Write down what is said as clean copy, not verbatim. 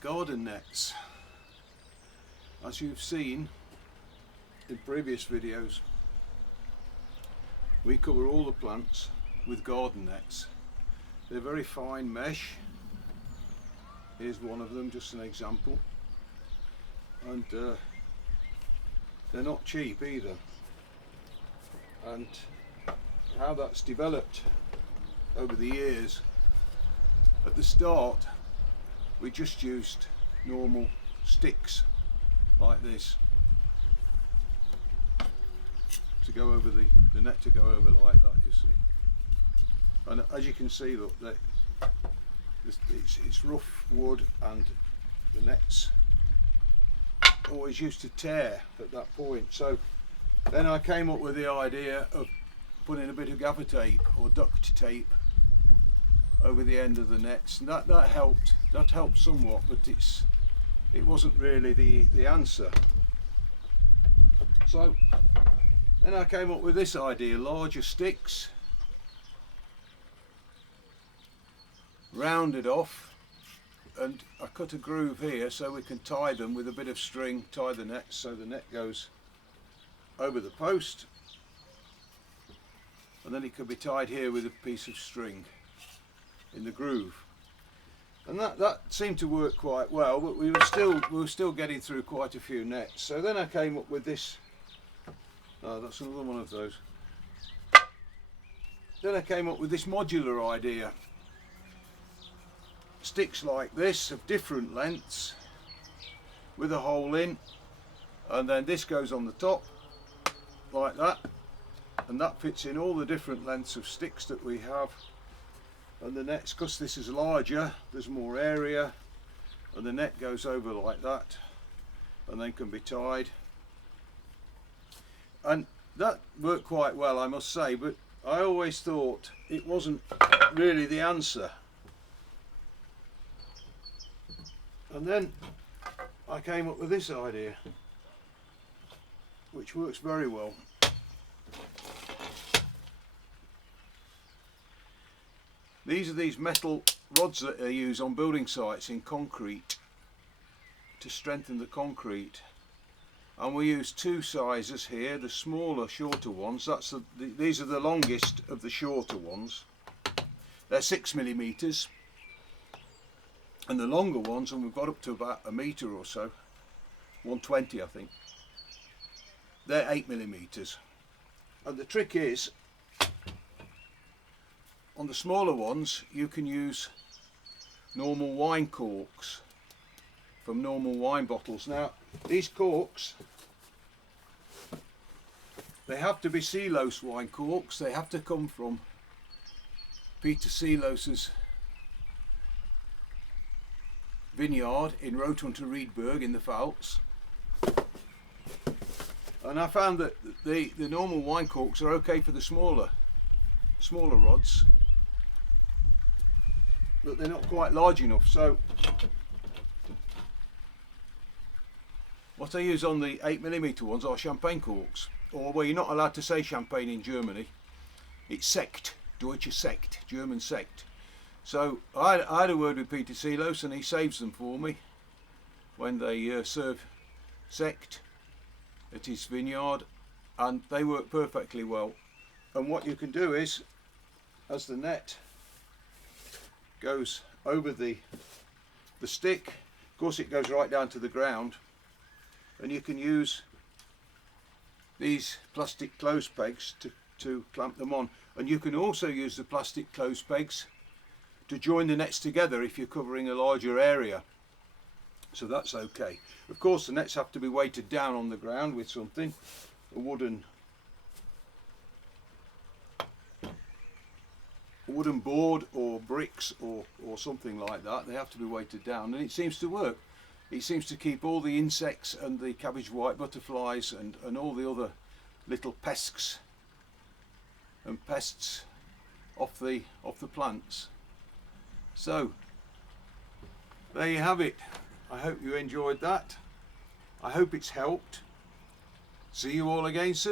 garden nets. As you've seen in previous videos, we cover all the plants with garden nets. They're very fine mesh. Here's one of them, just an example. And they're not cheap either. And how that's developed over the years, at the start we just used normal sticks like this to go over the net, to go over like that, you see. And as you can see, look, it's rough wood, and the nets always used to tear at that point. So then I came up with the idea of putting a bit of gaffer tape or duct tape over the end of the nets, and that helped somewhat, but it wasn't really the answer. So then I came up with this idea: larger sticks, rounded off, and I cut a groove here so we can tie them with a bit of string, tie the net so the net goes over the post, and then it can be tied here with a piece of string in the groove. And that seemed to work quite well, but we were still getting through quite a few nets. So then I came up with this. Oh, that's another one of those. Then I came up with this modular idea. Sticks like this of different lengths with a hole in, and then this goes on the top like that, and that fits in all the different lengths of sticks that we have. And the nets, because this is larger, there's more area, and the net goes over like that and then can be tied. And that worked quite well, I must say, but I always thought it wasn't really the answer. And then I came up with this idea, which works very well. These are these metal rods that they use on building sites in concrete to strengthen the concrete, and we use two sizes here: the smaller, shorter ones. These are the longest of the shorter ones. They're 6mm, and the longer ones, and we've got up to about a metre or so, 120 I think, they're 8mm. And the trick is, on the smaller ones you can use normal wine corks from normal wine bottles. Now these corks, they have to be Celos wine corks. They have to come from Peter Celos's vineyard in Rotunter Riedberg in the Pfalz. And I found that the normal wine corks are okay for the smaller rods, but they're not quite large enough. So what I use on the 8mm ones are champagne corks, or, well, you're not allowed to say champagne in Germany, it's Sekt, Deutsche Sekt, German Sekt. So I had a word with Peter Celos, and he saves them for me when they serve Sekt at his vineyard, and they work perfectly well. And what you can do is, as the net goes over the stick, of course it goes right down to the ground, and you can use these plastic clothes pegs to clamp them on. And you can also use the plastic clothes pegs to join the nets together if you're covering a larger area, so that's okay. Of course the nets have to be weighted down on the ground with something, a wooden board or bricks or something like that. They have to be weighted down, and it seems to work. It seems to keep all the insects and the cabbage white butterflies and all the other little pests off the plants. So there you have it. I hope you enjoyed that. I hope it's helped. See you all again soon.